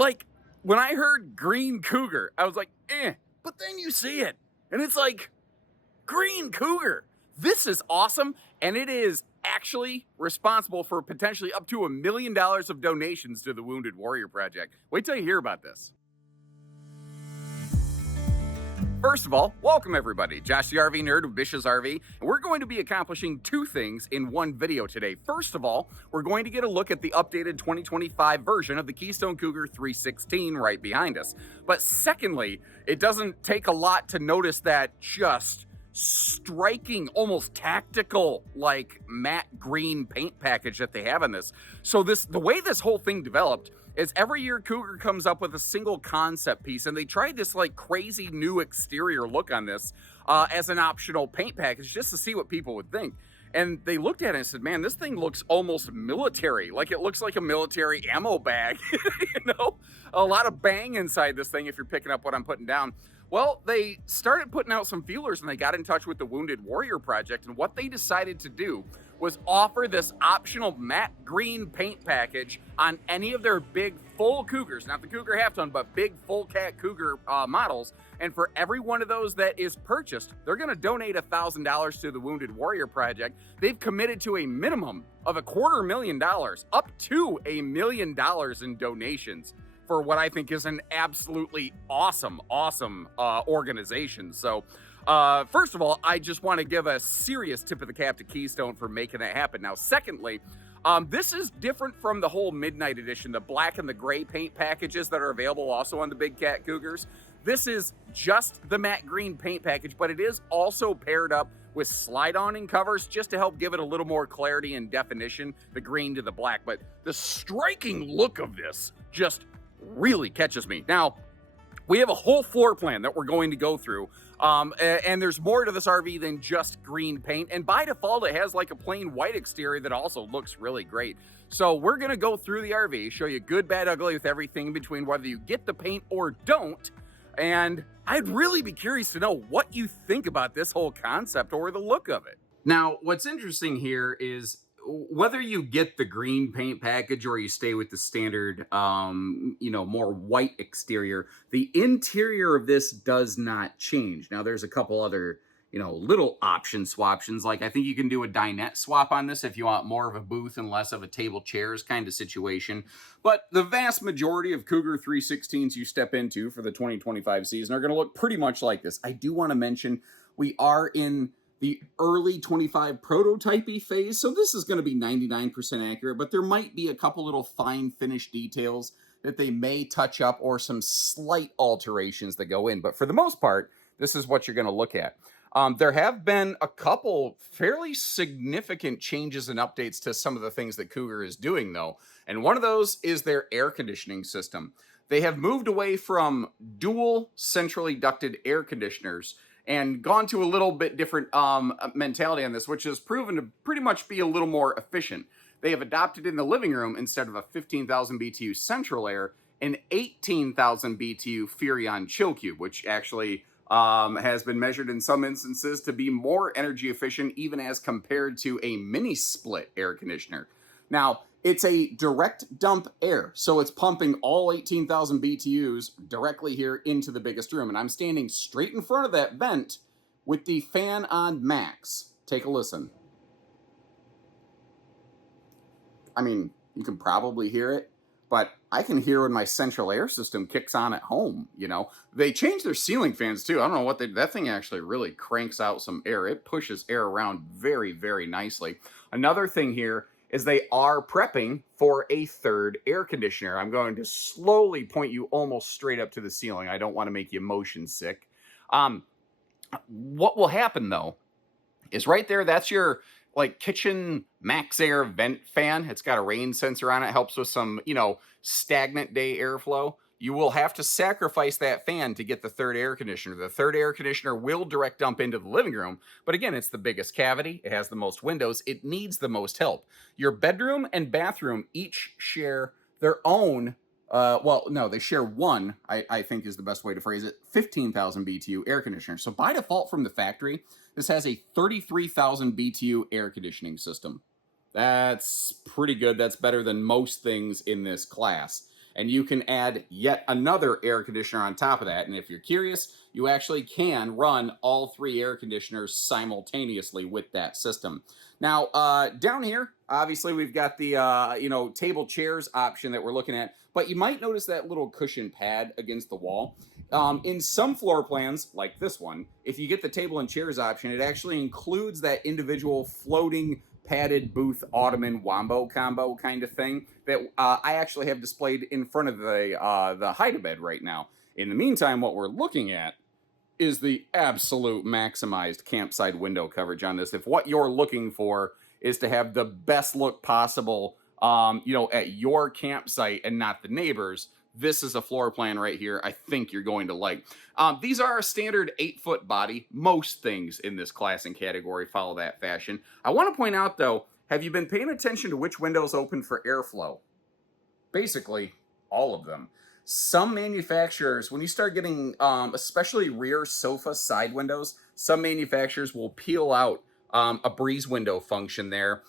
Like, when I heard Green Cougar, I was like, eh. But then you see it, and it's like, Green Cougar. This is awesome, and it is actually responsible for potentially up to $1 million of donations to the Wounded Warrior Project. Wait till you hear about this. First of all, welcome everybody. Josh the RV Nerd with Bish's RV, and we're going to be accomplishing two things in one video today. First of all, we're going to get a look at the updated 2025 version of the Keystone Cougar 316 right behind us. But secondly, it doesn't take a lot to notice that just striking, almost tactical, like matte green paint package that they have in this. So the way this whole thing developed is every year Cougar comes up with a single concept piece, and they tried this like crazy new exterior look on this as an optional paint package just to see what people would think. And they looked at it and said, man, this thing looks almost military. Like it looks like a military ammo bag, you know, a lot of bang inside this thing if you're picking up what I'm putting down. Well, they started putting out some feelers and they got in touch with the Wounded Warrior Project. And what they decided to do was offer this optional matte green paint package on any of their big full Cougars, not the Cougar half ton, but big full cat Cougar models. And for every one of those that is purchased, they're going to donate $1,000 to the Wounded Warrior Project. They've committed to a minimum of $250,000, up to $1 million in donations, for what I think is an absolutely awesome organization. So first of all, I just want to give a serious tip of the cap to Keystone for making that happen. Now, secondly, this is different from the whole Midnight Edition, the black and the gray paint packages that are available also on the Big Cat Cougars. This is just the matte green paint package, but it is also paired up with slide awning covers just to help give it a little more clarity and definition, the green to the black. But the striking look of this just really catches me. Now, we have a whole floor plan that we're going to go through, and there's more to this RV than just green paint, and by default it has like a plain white exterior that also looks really great. So we're going to go through the RV, show you good, bad, ugly with everything in between, whether you get the paint or don't, and I'd really be curious to know what you think about this whole concept or the look of it. Now, what's interesting here is whether you get the green paint package or you stay with the standard, more white exterior, the interior of this does not change. Now, there's a couple other, little swaptions. Like I think you can do a dinette swap on this if you want more of a booth and less of a table chairs kind of situation. But the vast majority of Cougar 316s you step into for the 2025 season are going to look pretty much like this. I do want to mention we are in the early 25 prototypey phase, so this is going to be 99% accurate, but there might be a couple little fine finish details that they may touch up or some slight alterations that go in. But for the most part, this is what you're going to look at. There have been a couple fairly significant changes and updates to some of the things that Cougar is doing, though. And one of those is their air conditioning system. They have moved away from dual centrally ducted air conditioners and gone to a little bit different mentality on this, which has proven to pretty much be a little more efficient. They have adopted in the living room, instead of a 15,000 BTU central air, an 18,000 BTU Furrion chill cube, which actually has been measured in some instances to be more energy efficient even as compared to a mini split air conditioner. Now, it's a direct dump air, so it's pumping all 18,000 BTUs directly here into the biggest room. And I'm standing straight in front of that vent with the fan on max. Take a listen. I mean, you can probably hear it, but I can hear when my central air system kicks on at home, They changed their ceiling fans too. I don't know what that thing actually really cranks out some air. It pushes air around very, very nicely. Another thing here is they are prepping for a third air conditioner. I'm going to slowly point you almost straight up to the ceiling. I don't want to make you motion sick. What will happen though is right there, that's your kitchen max air vent fan. It's got a rain sensor on it, helps with some, stagnant day airflow. You will have to sacrifice that fan to get the third air conditioner. The third air conditioner will direct dump into the living room, but again, it's the biggest cavity. It has the most windows. It needs the most help. Your bedroom and bathroom each share their own, they share one, I think is the best way to phrase it, 15,000 BTU air conditioner. So by default from the factory, this has a 33,000 BTU air conditioning system. That's pretty good. That's better than most things in this class. and you can add yet another air conditioner on top of that. And if you're curious, you actually can run all 3 air conditioners simultaneously with that system. Now, down here, obviously, we've got the, table chairs option that we're looking at, but you might notice that little cushion pad against the wall. In some floor plans, like this one, if you get the table and chairs option, it actually includes that individual floating padded booth ottoman wombo combo kind of thing that I actually have displayed in front of the hide-a-bed right now. In the meantime, what we're looking at is the absolute maximized campsite window coverage on this. If what you're looking for is to have the best look possible, at your campsite and not the neighbors, this is a floor plan right here I think you're going to like. These are a standard 8-foot body. Most things in this class and category follow that fashion. I want to point out, though, have you been paying attention to which windows open for airflow? Basically, all of them. Some manufacturers, when you start getting, especially rear sofa side windows, some manufacturers will peel out a breeze window function there.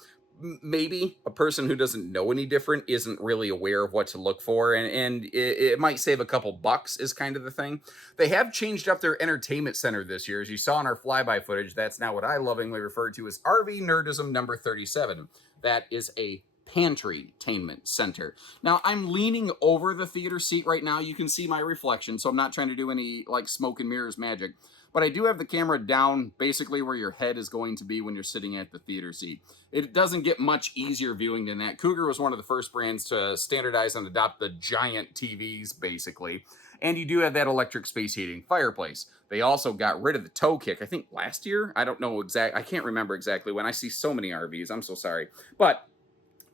Maybe a person who doesn't know any different isn't really aware of what to look for, and it might save a couple bucks is kind of the thing. They have changed up their entertainment center this year. As you saw in our flyby footage, that's now what I lovingly refer to as RV Nerdism number 37. That is a pantry-tainment center. Now, I'm leaning over the theater seat right now. You can see my reflection, so I'm not trying to do any like smoke and mirrors magic. But I do have the camera down basically where your head is going to be when you're sitting at the theater seat. It doesn't get much easier viewing than that. Cougar was one of the first brands to standardize and adopt the giant TVs, basically. And you do have that electric space heating fireplace. They also got rid of the toe kick, I think last year? I don't know I can't remember exactly when. I see so many RVs, I'm so sorry. But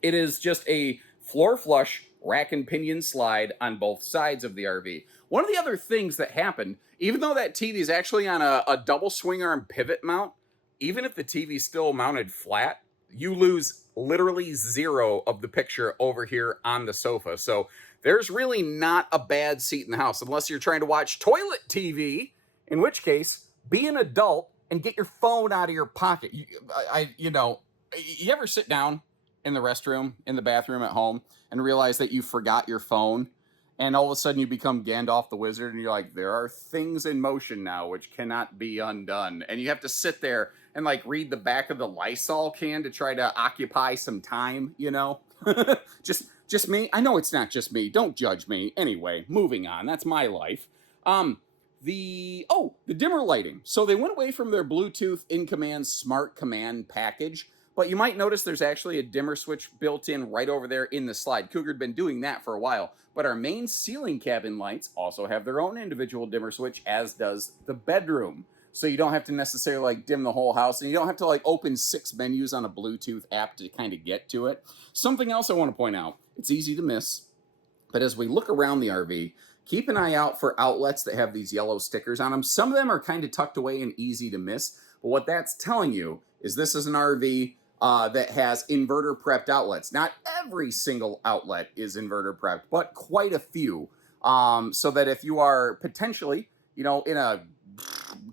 it is just a floor flush rack and pinion slide on both sides of the RV. One of the other things that happened, even though that TV is actually on a double swing arm pivot mount, even if the TV is still mounted flat, you lose literally 0 of the picture over here on the sofa. So there's really not a bad seat in the house unless you're trying to watch toilet TV, in which case, be an adult and get your phone out of your pocket. You ever sit down in the restroom, in the bathroom at home, and realize that you forgot your phone, and all of a sudden you become Gandalf the Wizard, and you're like, there are things in motion now which cannot be undone, and you have to sit there and like read the back of the Lysol can to try to occupy some time, just me. I know it's not just me. Don't judge me. Anyway, moving on. That's my life. The dimmer lighting. So they went away from their Bluetooth in-command smart command package. But you might notice there's actually a dimmer switch built in right over there in the slide. Cougar had been doing that for a while. But our main ceiling cabin lights also have their own individual dimmer switch, as does the bedroom. So you don't have to necessarily like dim the whole house, and you don't have to like open 6 menus on a Bluetooth app to kind of get to it. Something else I want to point out, it's easy to miss, but as we look around the RV, keep an eye out for outlets that have these yellow stickers on them. Some of them are kind of tucked away and easy to miss, but what that's telling you is this is an RV that has inverter prepped outlets. Not every single outlet is inverter prepped, but quite a few. So that if you are potentially, in a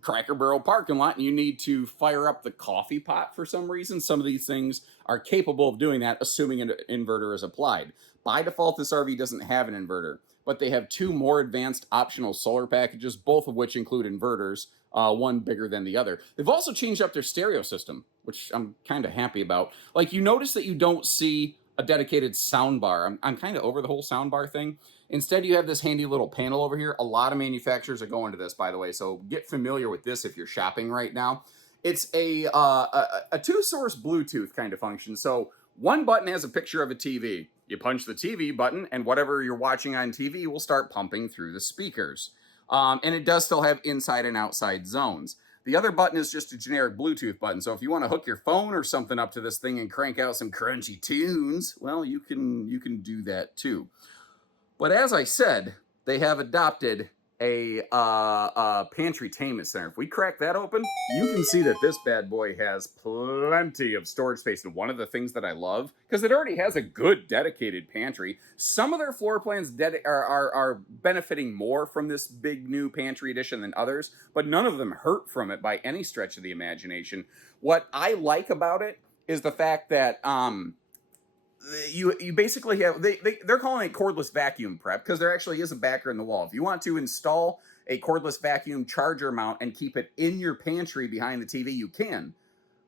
Cracker Barrel parking lot and you need to fire up the coffee pot for some reason, some of these things are capable of doing that, assuming an inverter is applied. By default, this RV doesn't have an inverter, but they have 2 more advanced optional solar packages, both of which include inverters, one bigger than the other. They've also changed up their stereo system, which I'm kind of happy about. Like, you notice that you don't see a dedicated sound bar. I'm kind of over the whole sound bar thing. Instead, you have this handy little panel over here. A lot of manufacturers are going to this, by the way, so get familiar with this if you're shopping right now. It's a 2-source Bluetooth kind of function. So one button has a picture of a TV. You punch the TV button, and whatever you're watching on TV will start pumping through the speakers. And it does still have inside and outside zones. The other button is just a generic Bluetooth button. So if you want to hook your phone or something up to this thing and crank out some crunchy tunes, well, you can do that too. But as I said, they have adopted a pantry-tainment center. If we crack that open, you can see that this bad boy has plenty of storage space. And one of the things that I love, because it already has a good dedicated pantry, some of their floor plans are benefiting more from this big new pantry edition than others, but none of them hurt from it by any stretch of the imagination. What I like about it is the fact that you basically have they're calling it cordless vacuum prep because there actually is a backer in the wall. If you want to install a cordless vacuum charger mount and keep it in your pantry behind the TV, you can.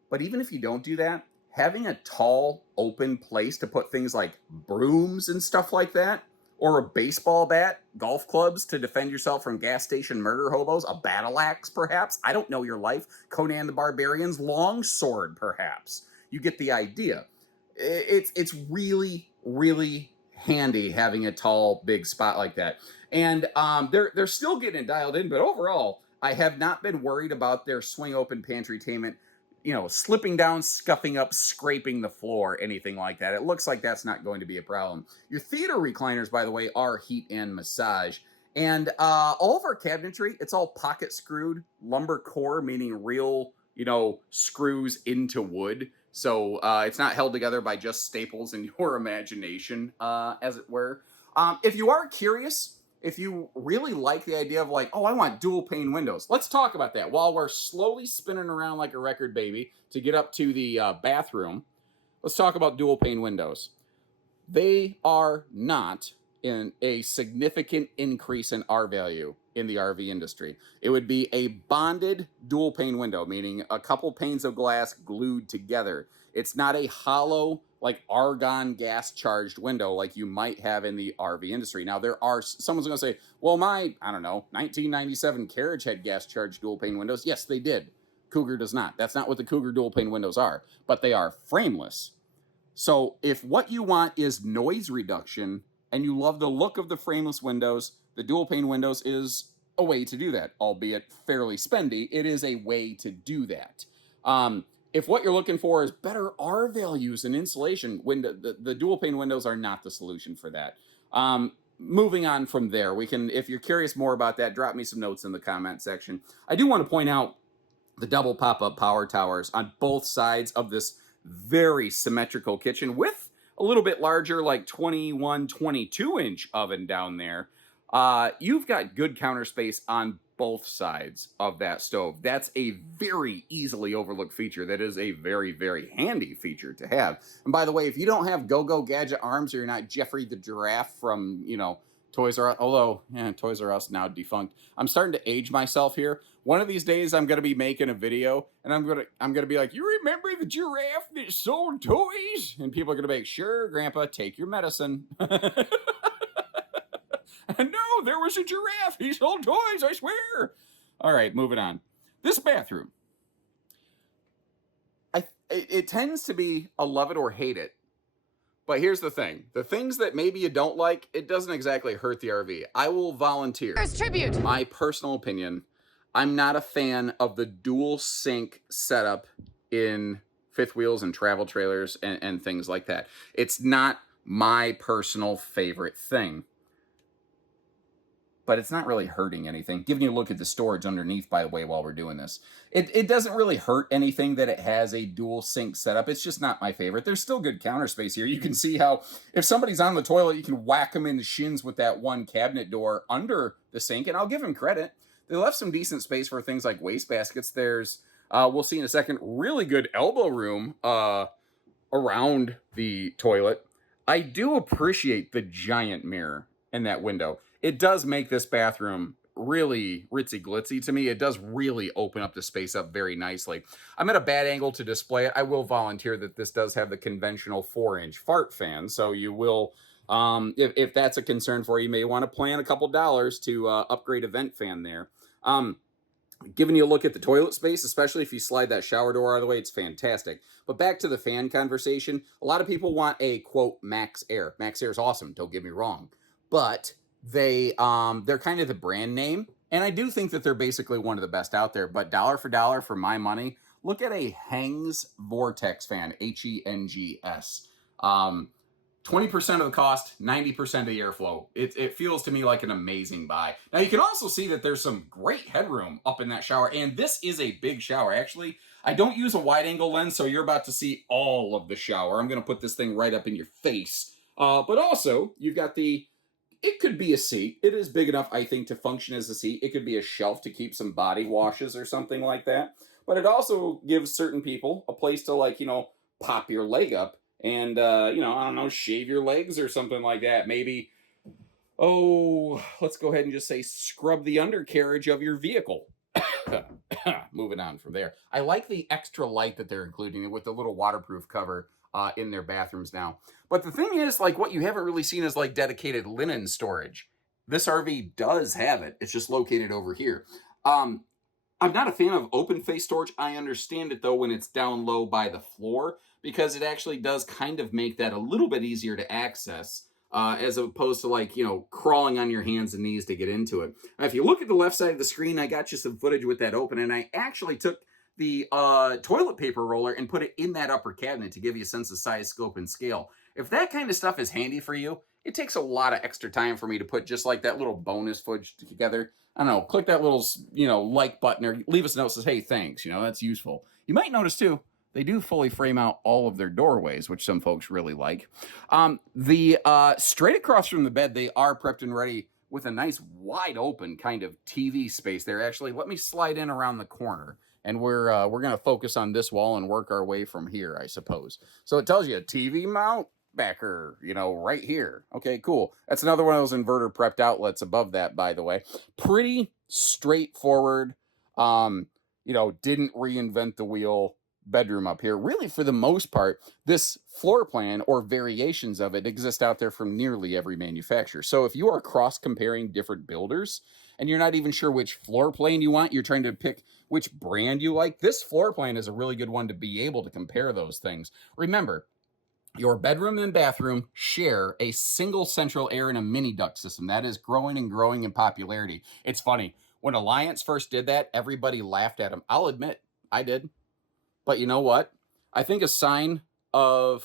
But even if you don't do that, having a tall open place to put things like brooms and stuff like that, or a baseball bat, golf clubs to defend yourself from gas station murder hobos, a battle axe perhaps, I don't know your life, Conan the Barbarian's long sword perhaps. You get the idea. It's really, really handy having a tall, big spot like that. And they're still getting it dialed in, but overall, I have not been worried about their swing open pantrytainment, slipping down, scuffing up, scraping the floor, anything like that. It looks like that's not going to be a problem. Your theater recliners, by the way, are heat and massage. And all of our cabinetry, it's all pocket screwed lumber core, meaning real, screws into wood. So it's not held together by just staples in your imagination, as it were. If you are curious, if you really like the idea of like, oh, I want dual pane windows, let's talk about that while we're slowly spinning around like a record baby to get up to the bathroom. Let's talk about dual pane windows. They are not in a significant increase in R value in the RV industry. It would be a bonded dual pane window, meaning a couple panes of glass glued together. It's not a hollow, like argon gas charged window like you might have in the RV industry. Now, someone's going to say, well, my, 1997 Carriage had gas charged dual pane windows. Yes, they did. Cougar does not. That's not what the Cougar dual pane windows are, but they are frameless. So if what you want is noise reduction and you love the look of the frameless windows, the dual pane windows is a way to do that, albeit fairly spendy. It is a way to do that. If what you're looking for is better R values and insulation, the dual pane windows are not the solution for that. Moving on from there, if you're curious more about that, drop me some notes in the comment section. I do want to point out the double pop-up power towers on both sides of this very symmetrical kitchen with a little bit larger, like 21, 22-inch oven down there. You've got good counter space on both sides of that stove. That's a very easily overlooked feature. That is a very, very handy feature to have. And by the way, if you don't have Go-Go Gadget arms or you're not Jeffrey the Giraffe from, Toys R Us, although Toys R Us now defunct. I'm starting to age myself here. One of these days I'm going to be making a video and I'm going to be like, you remember the giraffe that sold toys? And people are going to be like, sure, Grandpa, take your medicine. No, there was a giraffe. He sold toys, I swear. All right, moving on. This bathroom. It tends to be a love it or hate it. But here's the thing. The things that maybe you don't like, it doesn't exactly hurt the RV. I will volunteer. Here's tribute. My personal opinion, I'm not a fan of the dual sink setup in fifth wheels and travel trailers and things like that. It's not my personal favorite thing. But it's not really hurting anything. Giving you a look at the storage underneath, by the way, while we're doing this. It doesn't really hurt anything that it has a dual sink setup. It's just not my favorite. There's still good counter space here. You can see how if somebody's on the toilet, you can whack them in the shins with that one cabinet door under the sink. And I'll give them credit. They left some decent space for things like wastebaskets. There's, we'll see in a second, really good elbow room around the toilet. I do appreciate the giant mirror in that window. It does make this bathroom really ritzy-glitzy to me. It does really open up the space up very nicely. I'm at a bad angle to display it. I will volunteer that this does have the conventional 4-inch fart fan, so you will, if that's a concern for you, you may want to plan a couple dollars to upgrade a vent fan there. Giving you a look at the toilet space, especially if you slide that shower door out of the way, it's fantastic. But back to the fan conversation, a lot of people want a, quote, Max Air. Max Air is awesome, don't get me wrong. But they're kind of the brand name, and I do think that they're basically one of the best out there. But dollar for my money, look at a Hengs Vortex fan, Hengs. 20% of the cost, 90% of the airflow. It feels to me like an amazing buy. Now you can also see that there's some great headroom up in that shower, and this is a big shower. Actually, I don't use a wide angle lens, so you're about to see all of the shower. I'm gonna put this thing right up in your face. But also, you've got it could be a seat. It is big enough, I think, to function as a seat. It could be a shelf to keep some body washes or something like that. But it also gives certain people a place to, like, pop your leg up and, you know, I don't know, shave your legs or something like that. Maybe, oh, let's go ahead and just say scrub the undercarriage of your vehicle. Moving on from there. I like the extra light that they're including with the little waterproof cover in their bathrooms now. But the thing is, like, what you haven't really seen is like dedicated linen storage. This RV does have it. It's just located over here. Um, I'm not a fan of open face storage. I understand it though when it's down low by the floor because it actually does kind of make that a little bit easier to access as opposed to like, you know, crawling on your hands and knees to get into it. Now, if you look at the left side of the screen, I got you some footage with that open, and I actually took the toilet paper roller and put it in that upper cabinet to give you a sense of size, scope, and scale. If that kind of stuff is handy for you, it takes a lot of extra time for me to put just like that little bonus footage together. I don't know, click that little, you know, like button or leave us a note that says, hey, thanks, you know, that's useful. You might notice too, they do fully frame out all of their doorways, which some folks really like. The straight across from the bed, they are prepped and ready with a nice wide open kind of TV space there. Actually, let me slide in around the corner, and we're going to focus on this wall and work our way from here, I suppose. So it tells you a TV mount backer, you know, right here. Okay, cool. That's another one of those inverter prepped outlets above that, by the way. Pretty straightforward. You know, didn't reinvent the wheel bedroom up here. Really, for the most part, this floor plan or variations of it exist out there from nearly every manufacturer. So if you are cross comparing different builders and you're not even sure which floor plan you want, you're trying to pick which brand you like, this floor plan is a really good one to be able to compare those things. Remember, your bedroom and bathroom share a single central air and a mini duct system. That is growing and growing in popularity. It's funny. When Alliance first did that, everybody laughed at them. I'll admit, I did. But you know what? I think a sign of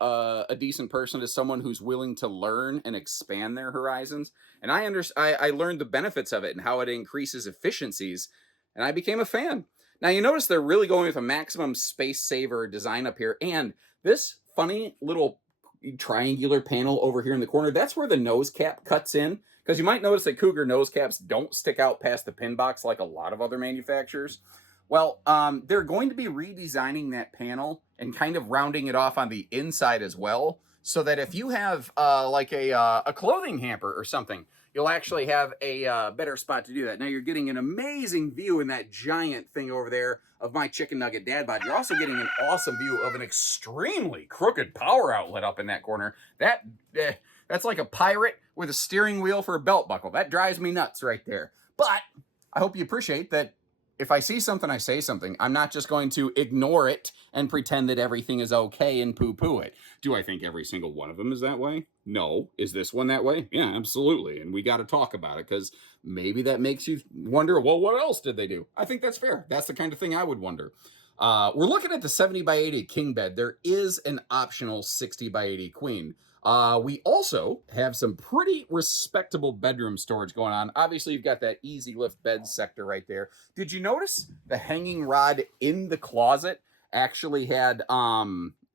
a decent person is someone who's willing to learn and expand their horizons. And I learned the benefits of it and how it increases efficiencies, and I became a fan. Now you notice they're really going with a maximum space saver design up here, and this funny little triangular panel over here in the corner, that's where the nose cap cuts in. Because you might notice that Cougar nose caps don't stick out past the pin box like a lot of other manufacturers. Well, they're going to be redesigning that panel and kind of rounding it off on the inside as well, so that if you have like a clothing hamper or something, you'll actually have a better spot to do that. Now you're getting an amazing view in that giant thing over there of my chicken nugget dad bod. You're also getting an awesome view of an extremely crooked power outlet up in that corner. That's like a pirate with a steering wheel for a belt buckle. That drives me nuts right there. But I hope you appreciate that. If I see something, I say something. I'm not just going to ignore it and pretend that everything is okay and poo-poo it. Do I think every single one of them is that way? No. Is this one that way? Yeah, absolutely. And we got to talk about it because maybe that makes you wonder, well, what else did they do? I think that's fair. That's the kind of thing I would wonder. We're looking at the 70 by 80 king bed. There is an optional 60 by 80 queen. We also have some pretty respectable bedroom storage going on. Obviously, you've got that easy lift bed sector right there. Did you notice the hanging rod in the closet actually had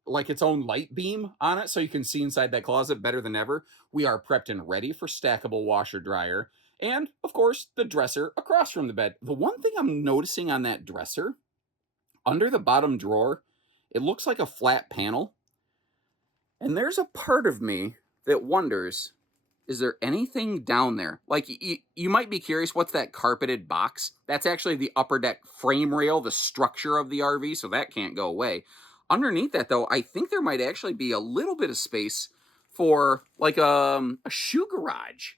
like its own light beam on it, so you can see inside that closet better than ever? We are prepped and ready for stackable washer dryer. And, of course, the dresser across from the bed. The one thing I'm noticing on that dresser, under the bottom drawer, it looks like a flat panel. And there's a part of me that wonders, is there anything down there? Like, you might be curious, what's that carpeted box? That's actually the upper deck frame rail, the structure of the RV, so that can't go away. Underneath that, though, I think there might actually be a little bit of space for, like, a shoe garage.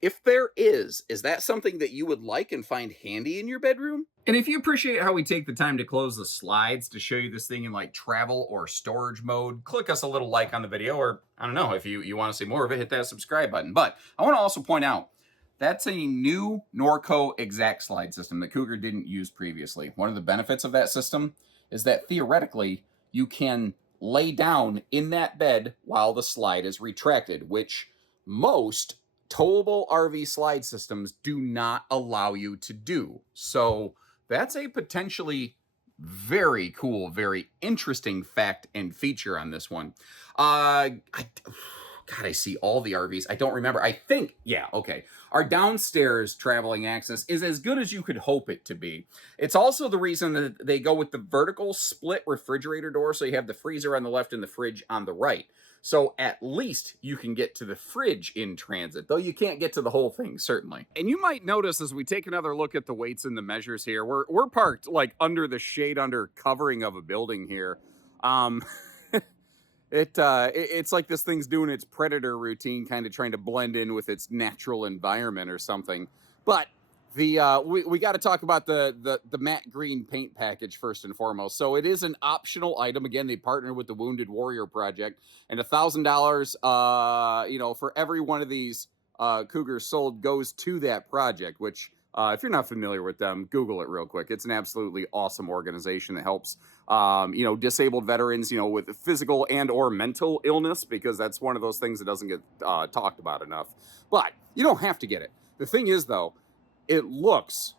If there is that something that you would like and find handy in your bedroom? And if you appreciate how we take the time to close the slides to show you this thing in like travel or storage mode, click us a little like on the video, or I don't know, if you want to see more of it, hit that subscribe button. But I want to also point out, that's a new Norco exact slide system that Cougar didn't use previously. One of the benefits of that system is that theoretically you can lay down in that bed while the slide is retracted, which most towable RV slide systems do not allow you to do. So that's a potentially very cool, very interesting fact and feature on this one. God, I see all the RVs. I don't remember. I think, yeah, okay. Our downstairs traveling access is as good as you could hope it to be. It's also the reason that they go with the vertical split refrigerator door, so you have the freezer on the left and the fridge on the right. So at least you can get to the fridge in transit, though you can't get to the whole thing, certainly. And you might notice as we take another look at the weights and the measures here, we're parked like under the shade, under covering of a building here. It's like this thing's doing its predator routine, kind of trying to blend in with its natural environment or something. But we got to talk about the matte green paint package first and foremost. So it is an optional item. Again, they partnered with the Wounded Warrior Project, and $1,000, for every one of these Cougars sold goes to that project. Which, if you're not familiar with them, Google it real quick. It's an absolutely awesome organization that helps, disabled veterans, with physical and or mental illness, because that's one of those things that doesn't get talked about enough. But you don't have to get it. The thing is, though, it looks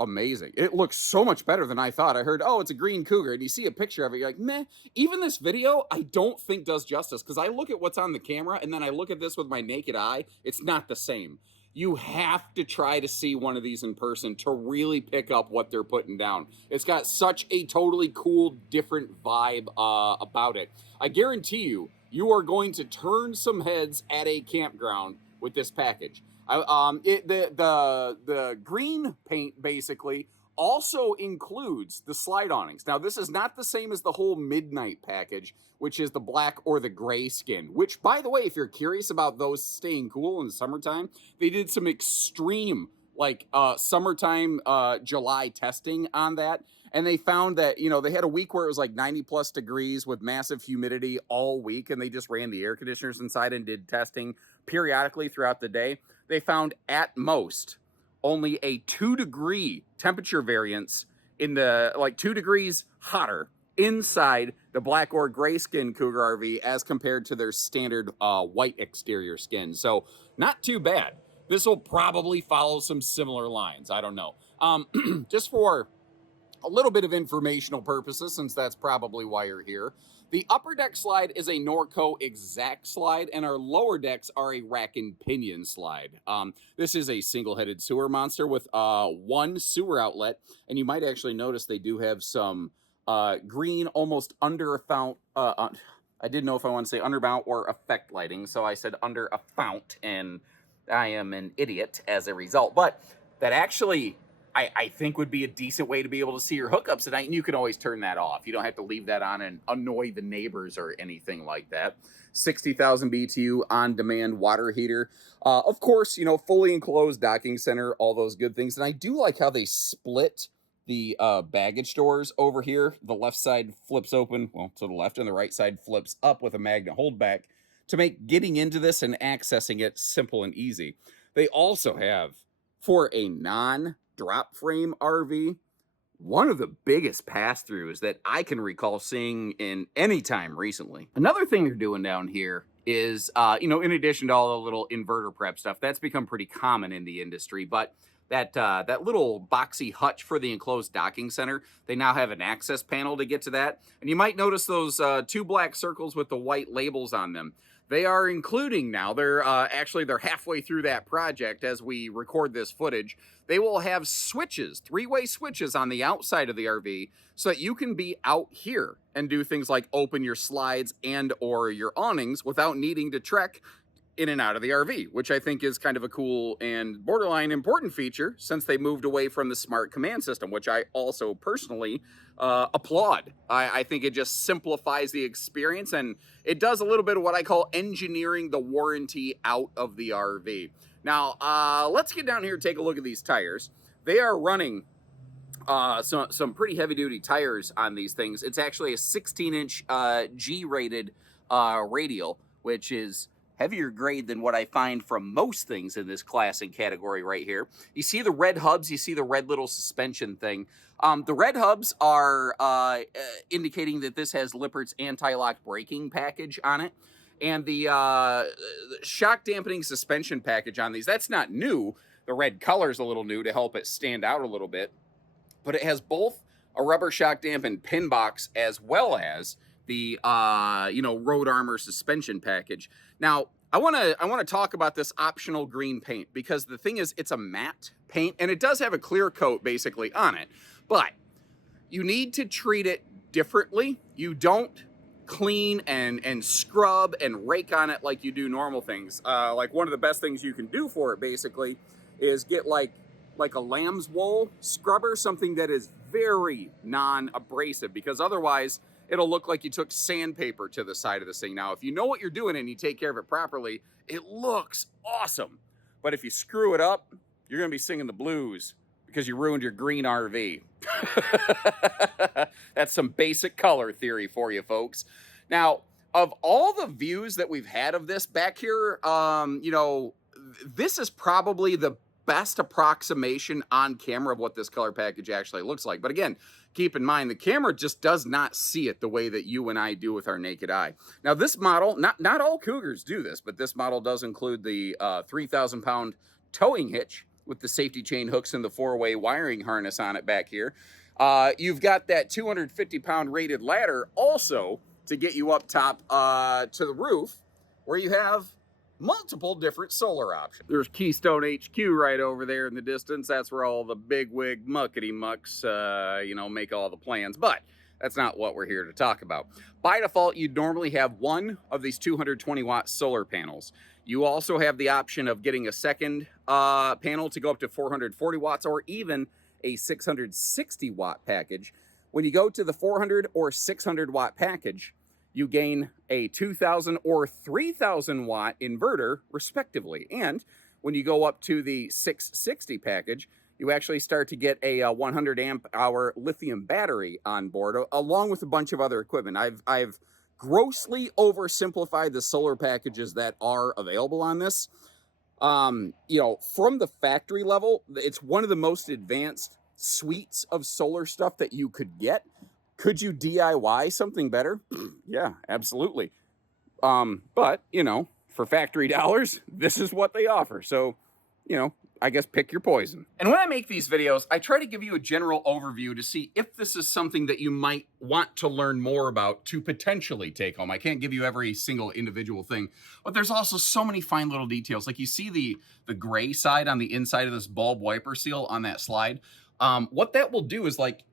amazing. It looks so much better than I thought. I heard, oh, it's a green Cougar, and you see a picture of it, you're like, meh. Even this video, I don't think does justice, because I look at what's on the camera, and then I look at this with my naked eye. It's not the same. You have to try to see one of these in person to really pick up what they're putting down. It's got such a totally cool, different vibe about it. I guarantee you, you are going to turn some heads at a campground with this package. The green paint basically also includes the slide awnings. Now, this is not the same as the whole midnight package, which is the black or the gray skin, which, by the way, if you're curious about those staying cool in the summertime, they did some extreme, summertime July testing on that. And they found that, they had a week where it was like 90 plus degrees with massive humidity all week, and they just ran the air conditioners inside and did testing periodically throughout the day. They found at most only a 2-degree temperature variance in the 2 degrees hotter inside the black or gray skin Cougar RV as compared to their standard white exterior skin. So not too bad. This will probably follow some similar lines. I don't know. Just for a little bit of informational purposes, since that's probably why you're here. The upper deck slide is a Norco exact slide, and our lower decks are a rack and pinion slide. This is a single-headed sewer monster with one sewer outlet, and you might actually notice they do have some green, almost under a fount. I didn't know if I want to say undermount or effect lighting, so I said under a fount, and I am an idiot as a result. But that actually, I think, would be a decent way to be able to see your hookups at night, and you can always turn that off. You don't have to leave that on and annoy the neighbors or anything like that. 60,000 BTU on-demand water heater. Of course, fully enclosed docking center, all those good things. And I do like how they split the baggage doors over here. The left side flips open, to the left, and the right side flips up with a magnet holdback to make getting into this and accessing it simple and easy. They also have, for a non-drop frame RV, one of the biggest pass-throughs that I can recall seeing in any time recently. Another thing they're doing down here is, in addition to all the little inverter prep stuff, that's become pretty common in the industry, but that little boxy hutch for the enclosed docking center, they now have an access panel to get to that. And you might notice those 2 black circles with the white labels on them. They are including now, they're halfway through that project as we record this footage. They will have switches, 3-way switches on the outside of the RV so that you can be out here and do things like open your slides and or your awnings without needing to trek in and out of the RV, which I think is kind of a cool and borderline important feature since they moved away from the smart command system, which I also personally applaud. I think it just simplifies the experience, and it does a little bit of what I call engineering the warranty out of the RV. Now, let's get down here and take a look at these tires. They are running some pretty heavy-duty tires on these things. It's actually a 16-inch G-rated radial, which is heavier grade than what I find from most things in this class and category right here. You see the red hubs, you see the red little suspension thing. The red hubs are indicating that this has Lippert's anti-lock braking package on it. And the shock dampening suspension package on these, that's not new. The red color's a little new to help it stand out a little bit. But it has both a rubber shock dampened pin box as well as the road armor suspension package. Now, I want to talk about this optional green paint, because the thing is, it's a matte paint and it does have a clear coat basically on it, but you need to treat it differently. You don't clean and scrub and rake on it like you do normal things. Like one of the best things you can do for it basically is get like a lamb's wool scrubber, something that is very non-abrasive, because otherwise it'll look like you took sandpaper to the side of this thing. Now, if you know what you're doing and you take care of it properly, it looks awesome. But if you screw it up, you're gonna be singing the blues because you ruined your green RV. That's some basic color theory for you folks. Now, of all the views that we've had of this back here, you know, this is probably the best approximation on camera of what this color package actually looks like. But again, keep in mind, the camera just does not see it the way that you and I do with our naked eye. Now, this model, not all Cougars do this, but this model does include the 3,000-pound towing hitch with the safety chain hooks and the 4-way wiring harness on it back here. You've got that 250-pound rated ladder also to get you up top to the roof, where you have multiple different solar options. There's Keystone HQ right over there in the distance. That's where all the bigwig muckety mucks, you know, make all the plans. But that's not what we're here to talk about. By default, you'd normally have one of these 220-watt solar panels. You also have the option of getting a second panel to go up to 440 watts, or even a 660-watt package. When you go to the 400 or 600-watt package, you gain a 2,000 or 3,000 watt inverter respectively. And when you go up to the 660 package, you actually start to get a 100 amp hour lithium battery on board, along with a bunch of other equipment. I've grossly oversimplified the solar packages that are available on this. You know, from the factory level, it's one of the most advanced suites of solar stuff that you could get. Could you DIY something better? Yeah, absolutely. But, you know, for factory dollars, this is what they offer. So, you know, I guess pick your poison. And when I make these videos, I try to give you a general overview to see if this is something that you might want to learn more about to potentially take home. I can't give you every single individual thing, but there's also so many fine little details. Like you see the gray side on the inside of this bulb wiper seal on that slide. What that will do is, like,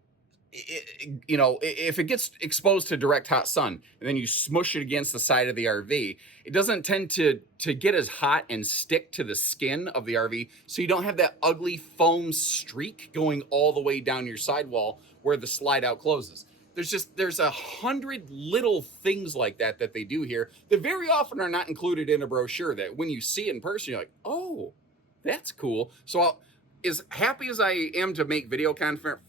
you know, if it gets exposed to direct hot sun and then you smush it against the side of the RV, it doesn't tend to get as hot and stick to the skin of the RV, so you don't have that ugly foam streak going all the way down your sidewall where the slide out closes. There's 100 little things like that they do here that very often are not included in a brochure, that when you see it in person, you're like, oh, that's cool. So as happy as I am to make video content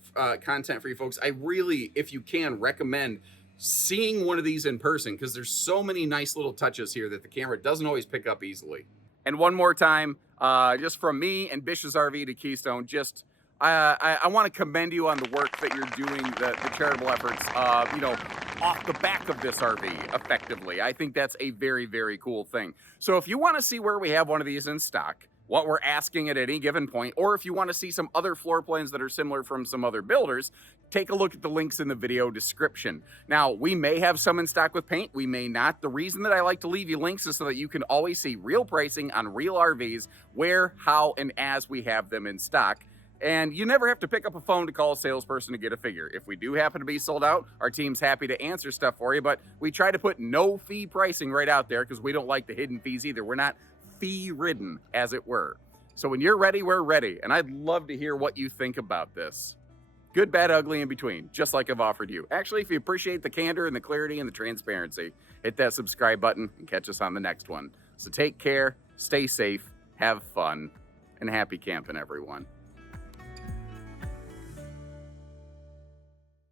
for you folks, I really, if you can, recommend seeing one of these in person, because there's so many nice little touches here that the camera doesn't always pick up easily. And one more time, just from me and Bish's RV to Keystone, just I want to commend you on the work that you're doing, the charitable efforts, you know, off the back of this RV effectively. I think that's a very, very cool thing. So if you want to see where we have one of these in stock, what we're asking at any given point, or if you want to see some other floor plans that are similar from some other builders, take a look at the links in the video description. Now, we may have some in stock with paint, we may not. The reason that I like to leave you links is so that you can always see real pricing on real RVs, where, how, and as we have them in stock. And you never have to pick up a phone to call a salesperson to get a figure. If we do happen to be sold out, our team's happy to answer stuff for you, but we try to put no fee pricing right out there because we don't like the hidden fees either. We're not fee-ridden, as it were. So when you're ready, we're ready. And I'd love to hear what you think about this. Good, bad, ugly, in between, just like I've offered you. Actually, if you appreciate the candor and the clarity and the transparency, hit that subscribe button and catch us on the next one. So take care, stay safe, have fun, and happy camping, everyone.